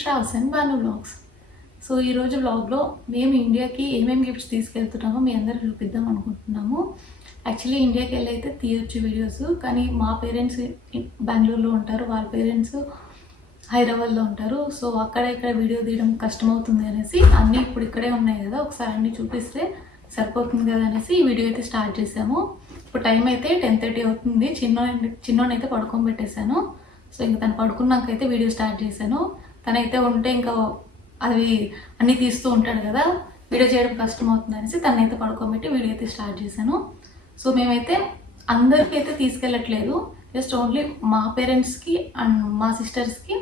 Shravs and Banu vlogs. So ఈరోజు వ్లాగ్లో మేము ఇండియాకి ఏమేమి గిఫ్ట్స్ తీసుకెళ్తున్నామో మీ అందరికి చూపిద్దాం అనుకుంటున్నాము. యాక్చువల్లీ ఇండియాకి వెళ్ళి అయితే తీయొచ్చు వీడియోస్, కానీ మా పేరెంట్స్ బెంగళూరులో ఉంటారు, వాళ్ళ పేరెంట్స్ హైదరాబాద్లో ఉంటారు. సో అక్కడ ఇక్కడ వీడియో తీయడం కష్టమవుతుంది అనేసి అన్నీ ఇప్పుడు ఇక్కడే ఉన్నాయి కదా, ఒకసారి అన్నీ చూపిస్తే సరిపోతుంది కదా అనేసి ఈ వీడియో అయితే స్టార్ట్ చేసాము. ఇప్పుడు టైం అయితే 10:30 అవుతుంది. చిన్నోనైతే పడుకొని పెట్టేశాను. సో ఇంకా తను పడుకున్నాకైతే వీడియో స్టార్ట్ చేశాను. తనైతే ఉంటే ఇంకా అవి అన్నీ తీస్తూ ఉంటాడు కదా, వీడియో చేయడం కష్టం అవుతుంది అనేసి తనైతే పడుకోబెట్టి వీడియో అయితే స్టార్ట్ చేశాను. సో మేమైతే అందరికీ అయితే తీసుకెళ్ళట్లేదు, జస్ట్ ఓన్లీ మా పేరెంట్స్కి అండ్ మా సిస్టర్స్కి,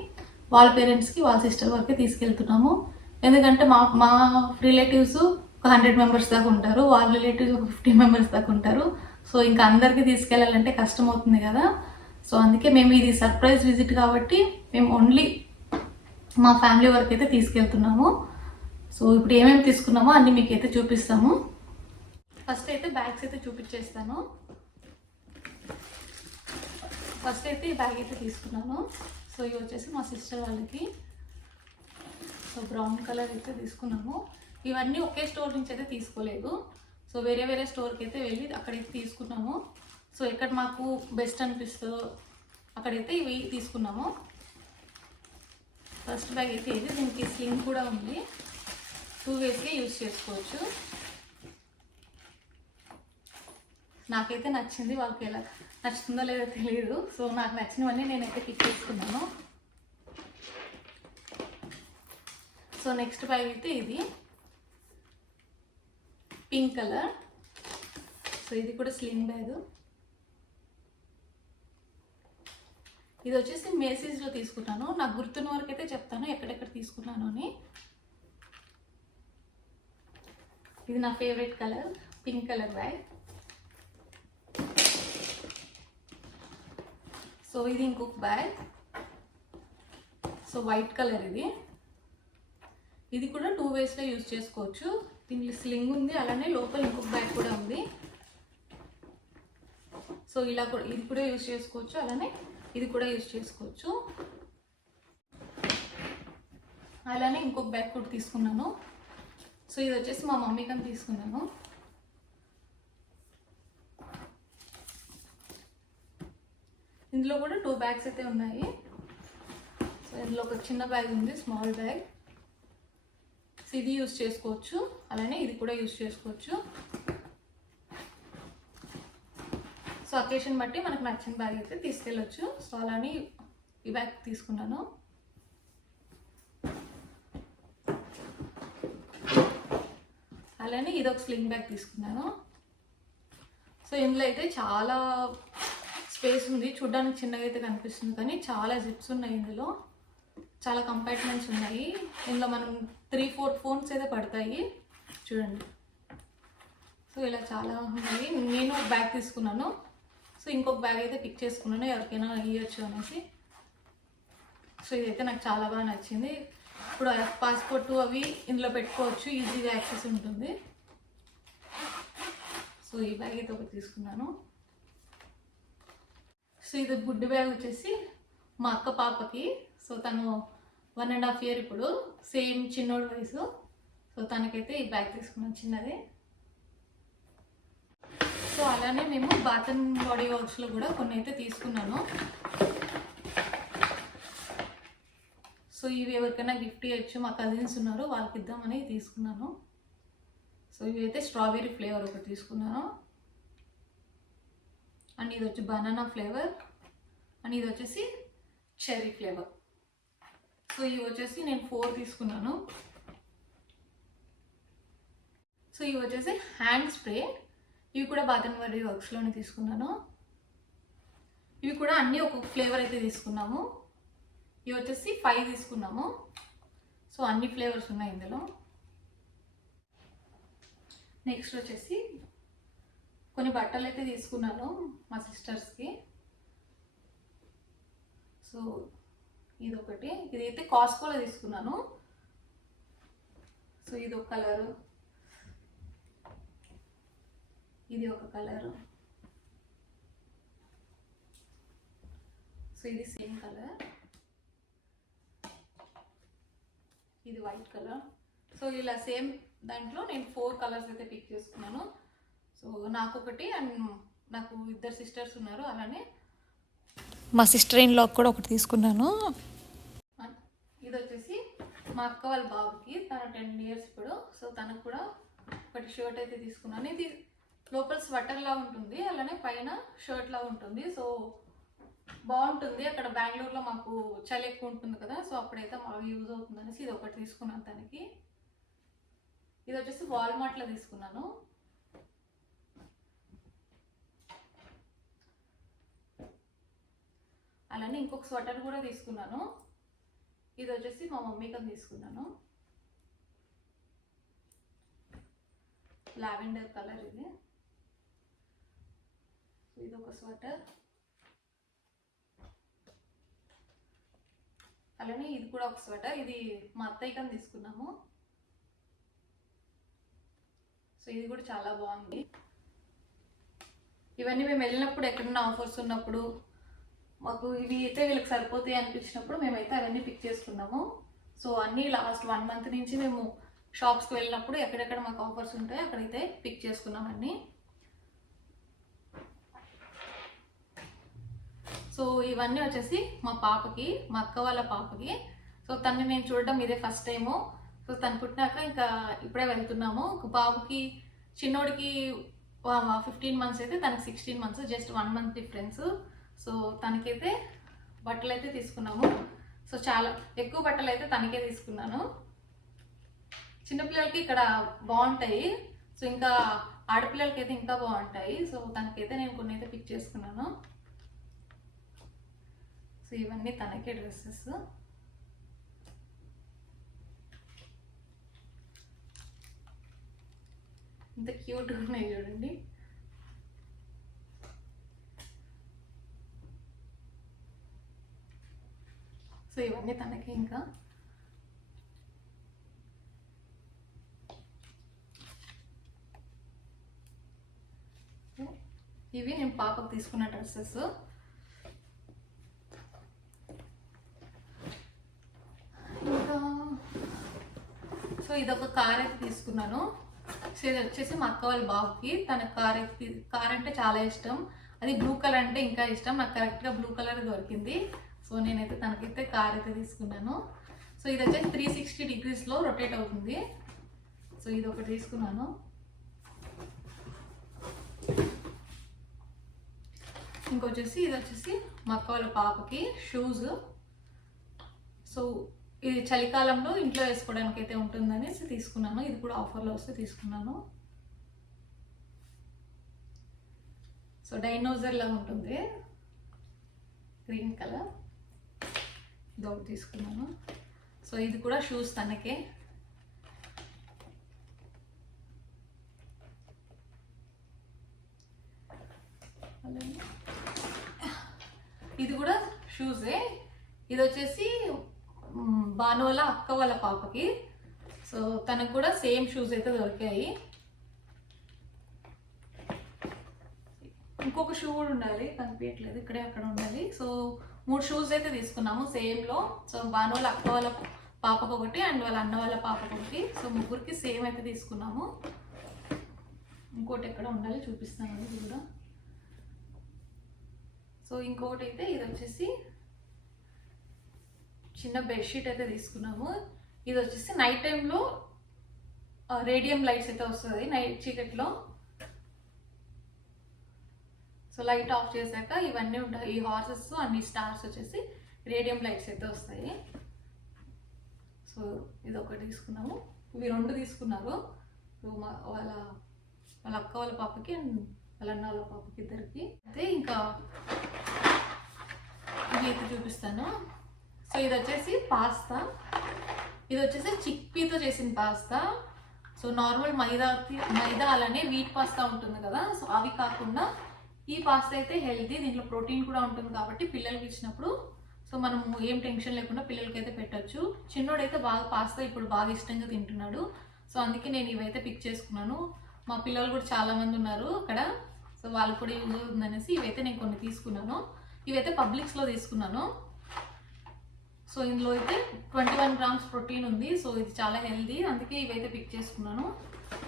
వాళ్ళ పేరెంట్స్కి, వాళ్ళ సిస్టర్ వరకే తీసుకెళ్తున్నాము. ఎందుకంటే మా రిలేటివ్స్ ఒక 100 మెంబర్స్ దాకా ఉంటారు, వాళ్ళ రిలేటివ్స్ ఒక 50 మెంబర్స్ దాకా ఉంటారు. సో ఇంకా అందరికీ తీసుకెళ్ళాలంటే కష్టం అవుతుంది కదా. సో అందుకే మేము ఇది సర్ప్రైజ్ విజిట్ కాబట్టి మేము ఓన్లీ మా ఫ్యామిలీ వరకు అయితే తీసుకెళ్తున్నాము. సో ఇప్పుడు ఏమేమి తీసుకున్నామో అన్నీ మీకు అయితే చూపిస్తాము. ఫస్ట్ అయితే బ్యాగ్స్ అయితే చూపించేస్తాను. ఫస్ట్ అయితే ఈ బ్యాగ్ అయితే తీసుకున్నాను. సో ఇవి వచ్చేసి మా సిస్టర్ వాళ్ళకి. సో బ్రౌన్ కలర్ అయితే తీసుకున్నాము. ఇవన్నీ ఒకే స్టోర్ నుంచి అయితే తీసుకోలేదు. సో వేరే వేరే స్టోర్కి అయితే వెళ్ళి అక్కడైతే తీసుకున్నాము. సో ఎక్కడ మాకు బెస్ట్ అనిపిస్తుందో అక్కడైతే ఇవి తీసుకున్నాము. ఫస్ట్ బ్యాగ్ అయితే ఇది, దీనికి స్లింగ్ కూడా ఉంది, 2 వేస్గా యూజ్ చేసుకోవచ్చు. నాకైతే నచ్చింది, వాళ్ళకి ఎలా నచ్చుతుందో లేదో తెలియదు. సో నాకు నచ్చినవన్నీ నేనైతే పిక్ చేసుకున్నాను. సో నెక్స్ట్ బ్యాగ్ అయితే ఇది పింక్ కలర్. సో ఇది కూడా స్లింగ్ బ్యాగ్. ఇది వచ్చేసి మేసీస్లో తీసుకున్నాను. నాకు గుర్తున్న వరకు అయితే చెప్తాను ఎక్కడెక్కడ తీసుకున్నాను అని. ఇది నా favourite colour, pink colour bag. So ఇది ఇంకొక బ్యాగ్. సో వైట్ కలర్ ఇది. ఇది కూడా 2 వేస్లో యూజ్ చేసుకోవచ్చు. దీనికి స్లింగ్ ఉంది, అలానే లోపల ఇంకొక బ్యాగ్ కూడా ఉంది. సో ఇలా కూడా ఇది కూడా యూజ్ చేసుకోవచ్చు, అలానే ఇది కూడా యూజ్ చేసుకోవచ్చు. అలానే ఇంకొక బ్యాగ్ కూడా తీసుకున్నాను. సో ఇది వచ్చేసి మా మమ్మీకి అని తీసుకున్నాను. ఇందులో కూడా 2 బ్యాగ్స్ అయితే ఉన్నాయి. సో ఇందులో ఒక చిన్న బ్యాగ్ ఉంది, స్మాల్ బ్యాగ్. సో ఇది యూజ్ చేసుకోవచ్చు, అలానే ఇది కూడా యూజ్ చేసుకోవచ్చు. సో అకేషన్ బట్టి మనకు నచ్చిన బ్యాగ్ అయితే తీసుకెళ్ళొచ్చు. సో అలానే ఈ బ్యాగ్ తీసుకున్నాను. అలానే ఇది ఒక స్లింగ్ బ్యాగ్ తీసుకున్నాను. సో ఇందులో అయితే చాలా స్పేస్ ఉంది, చూడడానికి చిన్నగా అయితే కనిపిస్తుంది కానీ చాలా జిప్స్ ఉన్నాయి. ఇందులో చాలా కంపార్ట్మెంట్స్ ఉన్నాయి. ఇందులో మనం 3-4 ఫోన్స్ అయితే పడతాయి చూడండి. సో ఇలా చాలా ఉన్నాయి. నేను ఒక బ్యాగ్ తీసుకున్నాను. సో ఇంకొక బ్యాగ్ అయితే పిక్ చేసుకున్నాను, ఎవరికైనా ఇవ్వచ్చు అనేసి. సో ఇదైతే నాకు చాలా బాగా నచ్చింది. ఇప్పుడు పాస్పోర్ట్ అవి ఇందులో పెట్టుకోవచ్చు, ఈజీగా యాక్సెస్ ఉంటుంది. సో ఈ బ్యాగ్ అయితే ఒకటి తీసుకున్నాను. సో ఇది గుడ్డి బ్యాగ్ వచ్చేసి మా అక్క పాపకి. సో తను 1.5 year ఇప్పుడు, సేమ్ చిన్నోడు వయసు. సో తనకైతే ఈ బ్యాగ్ తీసుకున్నాను, చిన్నది. సో అలానే మేము బాత్ అండ్ బాడీ వర్క్స్లో కూడా కొన్ని అయితే తీసుకున్నాను. సో ఇవి ఎవరికైనా గిఫ్ట్ ఇవ్వచ్చు, మా కజిన్స్ ఉన్నారు వాళ్ళకి ఇద్దామని తీసుకున్నాను. సో ఇవి అయితే స్ట్రాబెర్రీ ఫ్లేవర్ ఒకటి తీసుకున్నాను, అండ్ ఇది వచ్చి బనానా ఫ్లేవర్, అండ్ ఇది వచ్చేసి చెర్రీ ఫ్లేవర్. సో ఇవి వచ్చేసి నేను 4 తీసుకున్నాను. సో ఇవి వచ్చేసి హ్యాండ్ స్ప్రే. ఇవి కూడా బాత్ అండ్ బాడీ వర్క్స్లోనే తీసుకున్నాను. ఇవి కూడా అన్నీ ఒక్కొక్క ఫ్లేవర్ అయితే తీసుకున్నాము. ఇవి వచ్చేసి 5 తీసుకున్నాము. సో అన్ని ఫ్లేవర్స్ ఉన్నాయి ఇందులో. నెక్స్ట్ వచ్చేసి కొన్ని బట్టలు అయితే తీసుకున్నాను మా సిస్టర్స్కి. సో ఇది ఒకటి, ఇదైతే కాస్కోలో తీసుకున్నాను. సో ఇది ఒక కలరు, ఇది ఒక కలరు, సో ఇది సేమ్ కలర్. ఇది వైట్ కలర్. సో ఇలా సేమ్ దాంట్లో నేను 4 కలర్స్ అయితే పిక్ చేసుకున్నాను. సో నాకు ఒకటి అండ్ నాకు 2 సిస్టర్స్ ఉన్నారు, అలానే మా సిస్టర్ ఇన్ లాకి కూడా ఒకటి తీసుకున్నాను. ఇది వచ్చేసి మా అక్క వాళ్ళ బాబుకి, తన 10 ఇయర్స్ ఇప్పుడు. సో తనకు కూడా ఒకటి షర్ట్ అయితే తీసుకున్నాను. ఇది లోపల స్వెటర్లా ఉంటుంది, అలానే పైన షర్ట్లా ఉంటుంది. సో బాగుంటుంది. అక్కడ బెంగళూరులో మాకు చలి ఎక్కువ ఉంటుంది కదా, సో అప్పుడైతే మాకు యూజ్ అవుతుంది అనేసి ఇది ఒకటి తీసుకున్నాను తనకి. ఇది వచ్చేసి వాల్మార్ట్లో తీసుకున్నాను. అలానే ఇంకొక స్వెటర్ కూడా తీసుకున్నాను. ఇది వచ్చేసి మా మమ్మీకి తీసుకున్నాను. లావెండర్ కలర్ ఇది. ఇది ఒక స్వెటర్. అలానే ఇది కూడా ఒక స్వెటర్. ఇది మా అత్తయ్యకని తీసుకున్నాము. సో ఇది కూడా చాలా బాగుంది. ఇవన్నీ మేము వెళ్ళినప్పుడు ఎక్కడన్నా ఆఫర్స్ ఉన్నప్పుడు మాకు ఇవి అయితే వీళ్ళకి సరిపోతాయి అనిపించినప్పుడు మేమైతే అవన్నీ పిక్ చేసుకున్నాము. సో అన్నీ లాస్ట్ 1 మంత్ నుంచి మేము షాప్స్కి వెళ్ళినప్పుడు ఎక్కడెక్కడ మాకు ఆఫర్స్ ఉంటాయో అక్కడైతే పిక్ చేసుకున్నాం అన్నీ. సో ఇవన్నీ వచ్చేసి మా పాపకి, మా అక్క వాళ్ళ పాపకి. సో తనని నేను చూడడం ఇదే ఫస్ట్ టైము. సో తను పుట్టినాక ఇంకా ఇప్పుడే వెళ్తున్నాము. బాబుకి చిన్నోడికి 15 మంత్స్ అయితే తనకి 16 months, just 1 month difference. So తనకైతే బట్టలు అయితే తీసుకున్నాము. సో చాలా ఎక్కువ బట్టలు అయితే తనకే తీసుకున్నాను. చిన్నపిల్లలకి ఇక్కడ బాగుంటాయి, సో ఇంకా ఆడపిల్లలకి అయితే ఇంకా బాగుంటాయి. సో తనకైతే నేను కొన్ని అయితే పిక్ చేసుకున్నాను. సో ఇవన్నీ తనకే డ్రెస్సెస్. ఇంత క్యూట్గా ఉన్నాయి చూడండి. సో ఇవన్నీ తనకి. ఇంకా ఇవి నేను పాపకు తీసుకున్న డ్రెస్సెస్. ఇంకా సో ఇదొక కార్ అయితే తీసుకున్నాను. సో ఇది వచ్చేసి మా అక్క వాళ్ళ బాబుకి. తన కార్ అంటే చాలా ఇష్టం. అది బ్లూ కలర్ అంటే ఇంకా ఇష్టం. నాకు కరెక్ట్గా బ్లూ కలర్ దొరికింది. సో నేనైతే తనకైతే కార్ అయితే తీసుకున్నాను. సో ఇది వచ్చేసి 360 డిగ్రీస్లో రొటేట్ అవుతుంది. సో ఇది ఒకటి తీసుకున్నాను. ఇంకొచ్చేసి ఇది వచ్చేసి మా అక్క వాళ్ళ పాపకి షూస్. సో ఇది చలికాలంలో ఇంట్లో వేసుకోవడానికి అయితే ఉంటుందని తీసుకున్నాను. ఇది కూడా ఆఫర్లో వస్తే తీసుకున్నాను. సో డైనోజర్లా ఉంటుంది, గ్రీన్ కలర్. ఇది ఒకటి తీసుకున్నాను. సో ఇది కూడా షూస్ తనకే. ఇది కూడా షూసే. ఇది వచ్చేసి బాను వాళ్ళ అక్క వాళ్ళ పాపకి. సో తనకు కూడా సేమ్ షూస్ అయితే దొరికాయి. ఇంకొక షూ కూడా ఉండాలి, కనిపించట్లేదు, ఇక్కడే అక్కడ ఉండాలి. సో 3 షూస్ అయితే తీసుకున్నాము సేమ్లో. సో బాను వాళ్ళ అక్క వాళ్ళ పాపకు ఒకటి అండ్ వాళ్ళ అన్న వాళ్ళ పాపకు ఒకటి. సో ముగ్గురికి సేమ్ అయితే తీసుకున్నాము. ఇంకోటి ఎక్కడ ఉండాలి చూపిస్తాను ఇది కూడా. సో ఇంకొకటి అయితే ఇది వచ్చేసి చిన్న బెడ్షీట్ అయితే తీసుకున్నాము. ఇది వచ్చేసి నైట్ టైంలో రేడియం లైట్స్ అయితే వస్తుంది నైట్ చీకట్లో. సో లైట్ ఆఫ్ చేశాక ఇవన్నీ ఉంటాయి, ఈ హార్సెస్ అన్ని స్టార్స్ వచ్చేసి రేడియం లైట్స్ అయితే వస్తాయి. సో ఇది ఒకటి తీసుకున్నాము. ఇవి 2 తీసుకున్నారు. సో వాళ్ళ అక్క వాళ్ళ పాపకి అండ్ వాళ్ళ అన్న వాళ్ళ పాపకి ఇద్దరికి. అయితే ఇంకా ఇవి అయితే చూపిస్తాను. సో ఇది వచ్చేసి పాస్తా. ఇది వచ్చేసి చిక్పీతో చేసిన పాస్తా. సో నార్మల్ మైదా అలానే వీట్ పాస్తా ఉంటుంది కదా, సో అవి కాకుండా ఈ పాస్తా అయితే హెల్తీ. దీంట్లో ప్రోటీన్ కూడా ఉంటుంది కాబట్టి పిల్లలకి ఇచ్చినప్పుడు సో మనం ఏం టెన్షన్ లేకుండా పిల్లలకి అయితే పెట్టచ్చు. చిన్నోడైతే బాగా పాస్తా ఇప్పుడు బాగా ఇష్టంగా తింటున్నాడు. సో అందుకే నేను ఇవైతే పిక్ చేసుకున్నాను. మా పిల్లలు కూడా చాలామంది ఉన్నారు అక్కడ, సో వాళ్ళు కూడా యూజ్ అవుతుందనేసి ఇవైతే నేను కొన్ని తీసుకున్నాను. ఇవైతే పబ్లిక్స్లో తీసుకున్నాను. సో ఇందులో అయితే 21 grams ప్రోటీన్ ఉంది. సో ఇది చాలా హెల్దీ, అందుకే ఇవైతే పిక్ చేసుకున్నాను.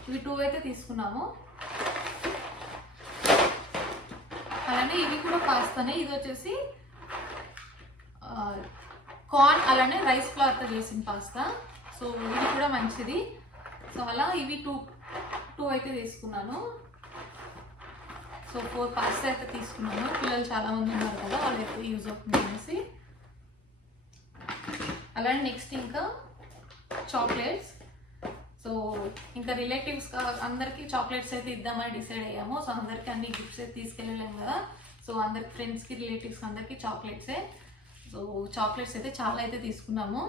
ఇవి 2 అయితే తీసుకున్నాము. అలానే ఇవి కూడా పాస్తానే. ఇది వచ్చేసి కార్న్ అలానే రైస్ ఫ్లవర్తో చేసిన పాస్తా. సో ఇది కూడా మంచిది. సో అలా ఇవి 2 అయితే తీసుకున్నాను. సో 4 పాస్తా అయితే తీసుకున్నాను. పిల్లలు చాలా మంది ఉన్నారు కదా, వాళ్ళైతే యూజ్ అవుతుంది అనేసి. అలానే నెక్స్ట్ ఇంకా చాక్లెట్స్. సో ఇంకా రిలేటివ్స్ అందరికీ చాక్లెట్స్ అయితే ఇద్దామని డిసైడ్ అయ్యాము. సో అందరికీ అన్ని గిఫ్ట్స్ అయితే తీసుకెళ్ళలేము కదా. సో అందరికి ఫ్రెండ్స్కి రిలేటివ్స్కి అందరికీ చాక్లెట్సే. సో చాక్లెట్స్ అయితే చాలా అయితే తీసుకున్నాము.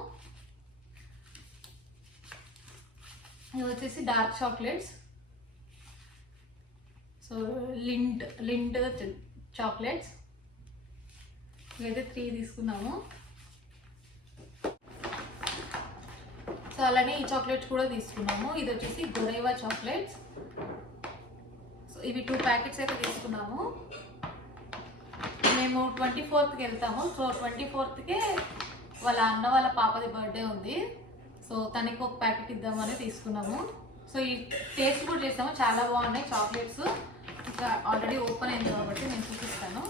ఇవి వచ్చేసి dark chocolates. So lint chocolates ఇవైతే 3 తీసుకున్నాము. సో అలానే ఈ చాక్లెట్స్ కూడా తీసుకున్నాము. ఇది వచ్చేసి గొరేవా చాక్లెట్స్. సో ఇవి 2 ప్యాకెట్స్ అయితే తీసుకున్నాము. మేము 24th వెళ్తాము. సో 24th వాళ్ళ అన్న వాళ్ళ పాపది బర్త్డే ఉంది. సో తనకి ఒక ప్యాకెట్ ఇద్దామని తీసుకున్నాము. సో ఈ టేస్ట్ కూడా చేసాము, చాలా బాగున్నాయి చాక్లెట్స్. ఇంకా ఆల్రెడీ ఓపెన్ అయింది కాబట్టి నేను చూపిస్తాను.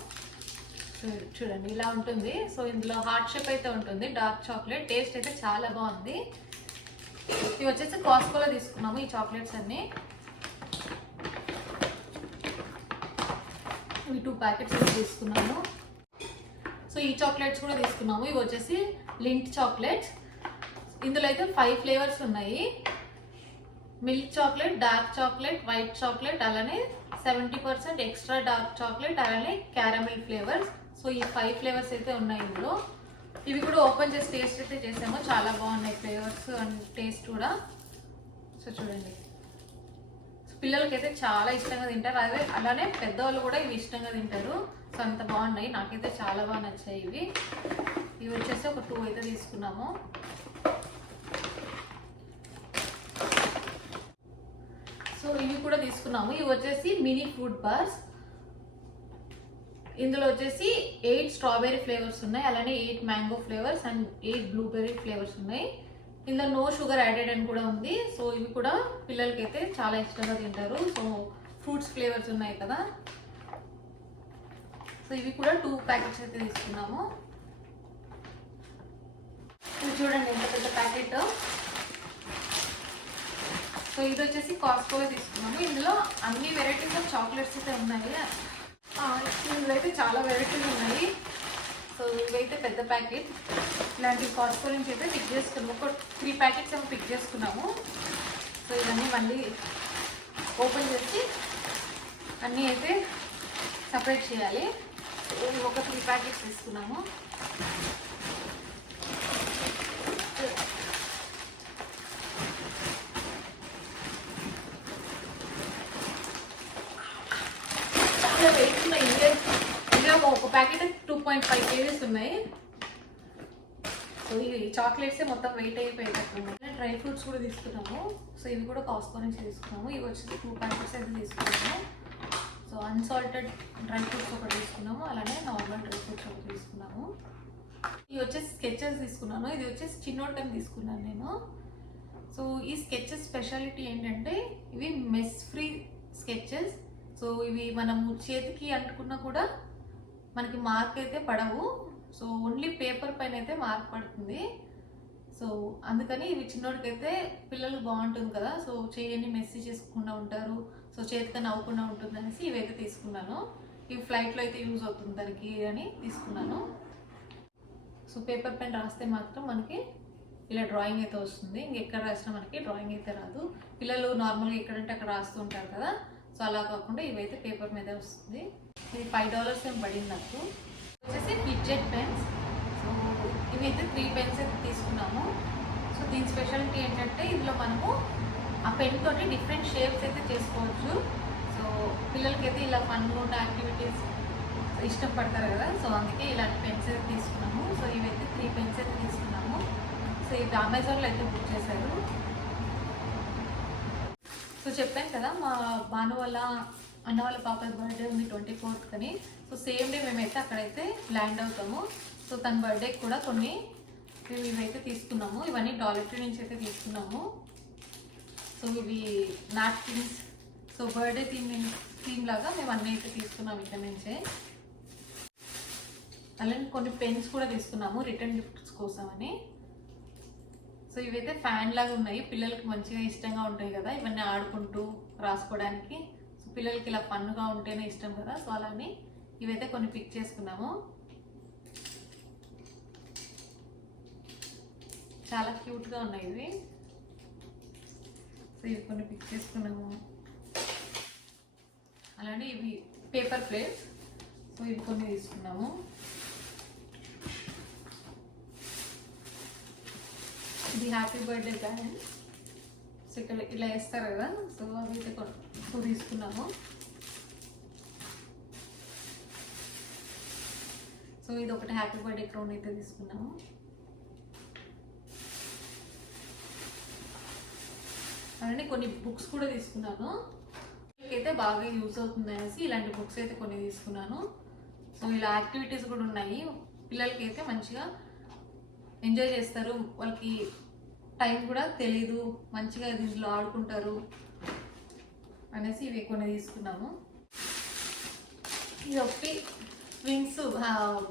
చూడండి ఇలా ఉంటుంది. సో ఇందులో హార్ట్ షేప్ అయితే ఉంటుంది. డార్క్ చాక్లెట్ టేస్ట్ అయితే చాలా బాగుంది. ఇవి వచ్చేసి కాస్కోలో తీసుకున్నాము ఈ చాక్లెట్స్ అన్ని. ఇవి 2 ప్యాకెట్స్ తీసుకున్నాము. సో ఈ చాక్లెట్స్ కూడా తీసుకున్నాము. ఇవి వచ్చేసి లింట్ చాక్లెట్స్. ఇందులో అయితే 5 ఫ్లేవర్స్ ఉన్నాయి. Milk chocolate, dark chocolate, white chocolate, అలానే 70% ఎక్స్ట్రా డార్క్ చాక్లెట్, అలానే క్యారమెల్ ఫ్లేవర్స్. సో ఈ 5 ఫ్లేవర్స్ అయితే ఉన్నాయి ఇందులో. ఇవి కూడా ఓపెన్ చేసి టేస్ట్ అయితే చేసాము, చాలా బాగున్నాయి ఫ్లేవర్స్ అండ్ టేస్ట్ కూడా. సో చూడండి, పిల్లలకి అయితే చాలా ఇష్టంగా తింటారు. అదే అలానే పెద్దవాళ్ళు కూడా ఇవి ఇష్టంగా తింటారు. సో అంత బాగున్నాయి, నాకైతే చాలా బాగా నచ్చాయి ఇవి. ఇవి వచ్చేసి ఒక 2 అయితే తీసుకున్నాము. సో ఇవి కూడా తీసుకున్నాము. ఇవి వచ్చేసి మినీ ఫ్రూట్ బార్స్. ఇందులో వచ్చేసి 8 స్ట్రాబెర్రీ ఫ్లేవర్స్ ఉన్నాయి, అలానే 8 mango flavours and 8 blueberry flavours ఉన్నాయి. ఇందులో నో షుగర్ యాడెడ్ అని కూడా ఉంది. సో ఇవి కూడా పిల్లలకైతే చాలా ఇష్టంగా తింటారు. సో ఫ్రూట్స్ ఫ్లేవర్స్ ఉన్నాయి కదా. సో ఇవి కూడా 2 ప్యాకెట్స్ అయితే తీసుకున్నాము. ఇది చూడండి ఎంత పెద్ద ప్యాకెట్. సో ఇది వచ్చేసి కాస్కోలో తీసుకున్నాము. ఇందులో అన్ని వెరైటీస్ ఆఫ్ చాక్లెట్స్ అయితే ఉన్నాయి. ఇందులో అయితే చాలా వెరైటీస్ ఉన్నాయి. సో ఇవైతే పెద్ద ప్యాకెట్. ఇలాంటి కాస్కో నుంచి అయితే పిక్ చేసుకున్నాము. ఒక 3 ప్యాకెట్స్ ఏమో పిక్ చేసుకున్నాము. సో ఇవన్నీ మళ్ళీ ఓపెన్ చేసి అన్నీ అయితే సపరేట్ చేయాలి. ఒక 3 ప్యాకెట్స్ తీసుకున్నాము. చాలా వెయిట్ ఉన్నాయి. ఇందులో ఒక ప్యాకెట్ 2.5 kgs ఉన్నాయి. సో ఇవి చాక్లెట్స్ మొత్తం వెయిట్ అయిపోయేటట్టున్నాయి. డ్రై ఫ్రూట్స్ కూడా తీసుకున్నాము. సో ఇవి కూడా కాస్కో నుంచి తీసుకున్నాము. ఇవి వచ్చేసి 2 ప్యాకెట్స్ అయితే తీసుకున్నాము. సో అన్సాల్టెడ్ డ్రై ఫ్రూట్స్ ఒకటి తీసుకున్నాము, అలానే నార్మల్ డ్రై ఫ్రూట్స్ ఒకటి తీసుకున్నాము. ఇవి వచ్చేసి స్కెచెస్ తీసుకున్నాను. ఇది వచ్చేసి చిన్నోటం తీసుకున్నాను నేను. సో ఈ స్కెచెస్ స్పెషాలిటీ ఏంటంటే ఇవి మెస్ ఫ్రీ స్కెచెస్. సో ఇవి మనము చేతికి అంటుకున్నా కూడా మనకి మార్క్ అయితే పడవు. సో ఓన్లీ పేపర్ పైన అయితే మార్క్ పడుతుంది. సో అందుకని ఇవి చిన్నోడికైతే పిల్లలు బాగుంటుంది కదా. సో చేయని మెస్సీ చేసుకోకుండా ఉంటారు, సో చేతికి నవ్వకుండా ఉంటుంది అనేసి ఇవైతే తీసుకున్నాను. ఇవి ఫ్లైట్లో అయితే యూజ్ అవుతుంది దానికి అని తీసుకున్నాను. సో పేపర్ పెన్ రాస్తే మాత్రం మనకి ఇలా డ్రాయింగ్ అయితే వస్తుంది. ఇంకెక్కడ రాసినా మనకి డ్రాయింగ్ అయితే రాదు. పిల్లలు నార్మల్గా ఎక్కడంటే అక్కడ రాస్తూ ఉంటారు కదా. సో అలా కాకుండా ఇవైతే పేపర్ మీదే వస్తుంది. ఇది $5 ఏం పడింది నాకు. వచ్చేసి ఫిడ్జెట్ పెన్స్. సో ఇవైతే 3 పెన్స్ అయితే తీసుకున్నాము. సో దీని స్పెషాలిటీ ఏంటంటే ఇందులో మనము ఆ పెన్ తోటి డిఫరెంట్ షేప్స్ అయితే చేసుకోవచ్చు. సో పిల్లలకైతే ఇలా ఫన్గా ఉన్న యాక్టివిటీస్ ఇష్టపడతారు కదా. సో అందుకే ఇలాంటి పెన్స్ అయితే తీసుకున్నాము. సో ఇవైతే 3 పెన్స్ అయితే తీసుకున్నాము. సో ఇవి అమెజాన్లో అయితే బుక్ చేశారు. సో చెప్పాను కదా మా భాను వాళ్ళ అన్న వాళ్ళ పాప బర్త్డే ఉంది 24th అని. సో సేమ్ డే మేమైతే అక్కడైతే ల్యాండ్ అవుతాము. సో తన బర్త్డేకి కూడా కొన్ని మేము ఇవైతే తీసుకున్నాము, ఇవన్నీ డాలర్ ట్రీ నుంచి అయితే తీసుకున్నాము. సో ఇవి నాప్కిన్స్, సో బర్త్డే థీమ్ లాగా మేము అన్నీ అయితే తీసుకున్నాము ఇక్కడ నుంచే. అలానే కొన్ని పెన్స్ కూడా తీసుకున్నాము రిటర్న్ గిఫ్ట్స్ కోసం అని. సో ఇవైతే ఫ్యాన్ లాగా ఉన్నాయి, పిల్లలకి మంచిగా ఇష్టంగా ఉంటాయి కదా ఇవన్నీ ఆడుకుంటూ రాసుకోవడానికి. సో పిల్లలకి ఇలా ఫన్గా ఉంటేనే ఇష్టం కదా, సో అలానే ఇవైతే కొన్ని పిక్ చేసుకున్నాము. చాలా క్యూట్గా ఉన్నాయి ఇవి. సో ఇవి కొన్ని పిక్ చేసుకున్నాము. అలానే ఇవి పేపర్ ప్లేట్స్, సో ఇవి కొన్ని తీసుకున్నాము. ఇది హ్యాపీ బర్త్డే బ్యాండ్, సో ఇక్కడ ఇలా వేస్తారు కదా, సో అవి అయితే కొన్ని తీసుకున్నాము. సో ఇది ఒకటి హ్యాపీ బర్త్డే క్రౌన్ అయితే తీసుకున్నాము. అలానే కొన్ని బుక్స్ కూడా తీసుకున్నాను, అయితే బాగా యూజ్ అవుతుంది అనేసి ఇలాంటి బుక్స్ అయితే కొన్ని తీసుకున్నాను. సో ఇలా యాక్టివిటీస్ కూడా ఉన్నాయి, పిల్లలకి అయితే మంచిగా ఎంజాయ్ చేస్తారు, వాళ్ళకి టైం కూడా తెలీదు, మంచిగా దీంట్లో ఆడుకుంటారు అనేసి ఇవి కొన్ని తీసుకున్నాము. ఇది ఒకటి వింగ్స్,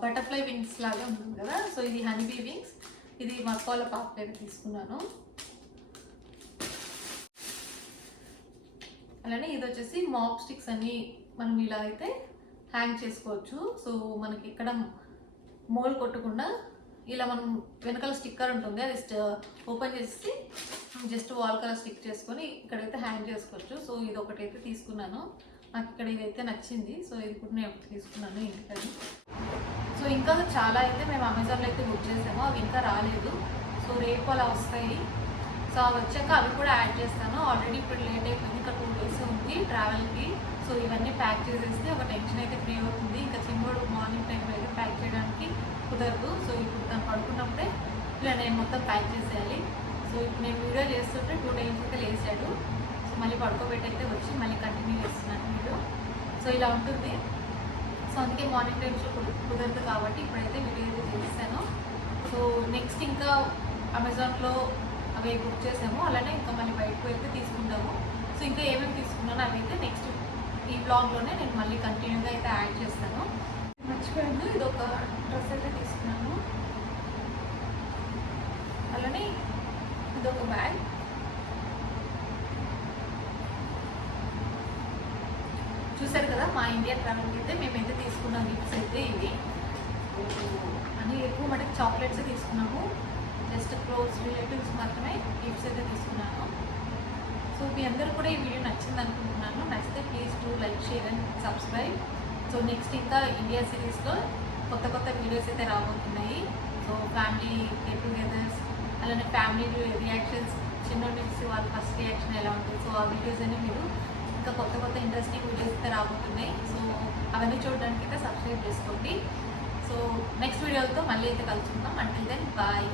బటర్ఫ్లై వింగ్స్ లాగా ఉంటుంది కదా, సో ఇది హనీబీ వింగ్స్, ఇది మక్కాల పాప అయితే తీసుకున్నాను. అలానే ఇది వచ్చేసి మాప్ స్టిక్స్ అన్ని మనం ఇలా అయితే హ్యాంగ్ చేసుకోవచ్చు. సో మనకి ఇక్కడ మోల్ కొట్టకుండా ఇలా మనం వెనకాల స్టిక్కర్ ఉంటుంది, అది ఓపెన్ చేసి జస్ట్ వాల్ కలర్ స్టిక్ చేసుకొని ఇక్కడైతే హ్యాంగ్ చేసుకోవచ్చు. సో ఇది ఒకటైతే తీసుకున్నాను, నాకు ఇక్కడ ఇదైతే నచ్చింది, సో ఇది కూడా నేను తీసుకున్నాను ఇంటికని. సో ఇంకా చాలా అయితే మేము అమెజాన్లో అయితే బుక్ చేసాము, అవి ఇంకా రాలేదు. సో రేపు అలా వస్తాయి, సో అవి వచ్చాక అవి కూడా యాడ్ చేస్తాను. ఆల్రెడీ ఇప్పుడు లేట్ అయిపోయింది, ఇంకా 2 days ఉంది ట్రావెల్కి. సో ఇవన్నీ ప్యాక్ చేసేస్తే ఒక టెన్షన్ అయితే ఫ్రీ అవుతుంది. ఇంకా చిన్నోడు మార్నింగ్ టైంలో అయితే ప్యాక్ చేయడానికి కుదరదు. సో ఇప్పుడు తను పడుకున్నప్పుడే ఇలా నేను మొత్తం ప్యాక్ చేసేయాలి. సో ఇప్పుడు నేను వీడియో చేస్తుంటే 2 days అయితే లేచాడు. సో మళ్ళీ పడుకోబెట్టయితే వచ్చి మళ్ళీ కంటిన్యూ చేస్తున్నాను వీడియో. సో ఇలా ఉంటుంది. సో అందుకే మార్నింగ్ టైమ్స్లో కుదరదు కాబట్టి ఇప్పుడైతే వీడియో అయితే చేస్తాను. సో నెక్స్ట్ ఇంకా అమెజాన్లో అవి బుక్ చేసాము, అలానే ఇంకా మళ్ళీ బయటకు అయితే తీసుకుంటాము. సో ఇంకా ఏమేమి తీసుకున్నానో అవి అయితే నెక్స్ట్ ఈ బ్లాగ్లోనే నేను మళ్ళీ కంటిన్యూగా అయితే యాడ్ చేస్తాను. మర్చిపోయాను, ఇది ఒక డ్రెస్ అయితే తీసుకున్నాను. అలానే ఇదొక బ్యాగ్, చూసారు కదా మా ఇండియా ట్రావెల్కి అయితే మేమైతే తీసుకున్నాం గిఫ్ట్స్ అయితే ఇవి. అని ఎక్కువ మటుకు చాక్లెట్స్ తీసుకున్నాము, జస్ట్ క్లోజ్ రిలేటివ్స్ మాత్రమే గిఫ్ట్స్ అయితే తీసుకున్నాను. సో మీ అందరూ కూడా ఈ వీడియో నచ్చింది అనుకుంటున్నాను. నచ్చితే please do like, share and subscribe. So next ఇంకా ఇండియా సిరీస్లో కొత్త కొత్త వీడియోస్ అయితే రాబోతున్నాయి. సో ఫ్యామిలీ గెట్ టుగెదర్స్, అలానే ఫ్యామిలీ రియాక్షన్స్, చిన్న నుంచి వాళ్ళ ఫస్ట్ రియాక్షన్ ఎలా ఉంటుంది, సో ఆ వీడియోస్ అన్ని మీరు ఇంకా కొత్త కొత్త ఇంట్రెస్టింగ్ వీడియోస్ అయితే రాబోతున్నాయి. సో అవన్నీ చూడడానికి అయితే సబ్స్క్రైబ్ చేసుకోండి. సో నెక్స్ట్ వీడియోతో మళ్ళీ అయితే కలుసుకుందాం. Until then bye.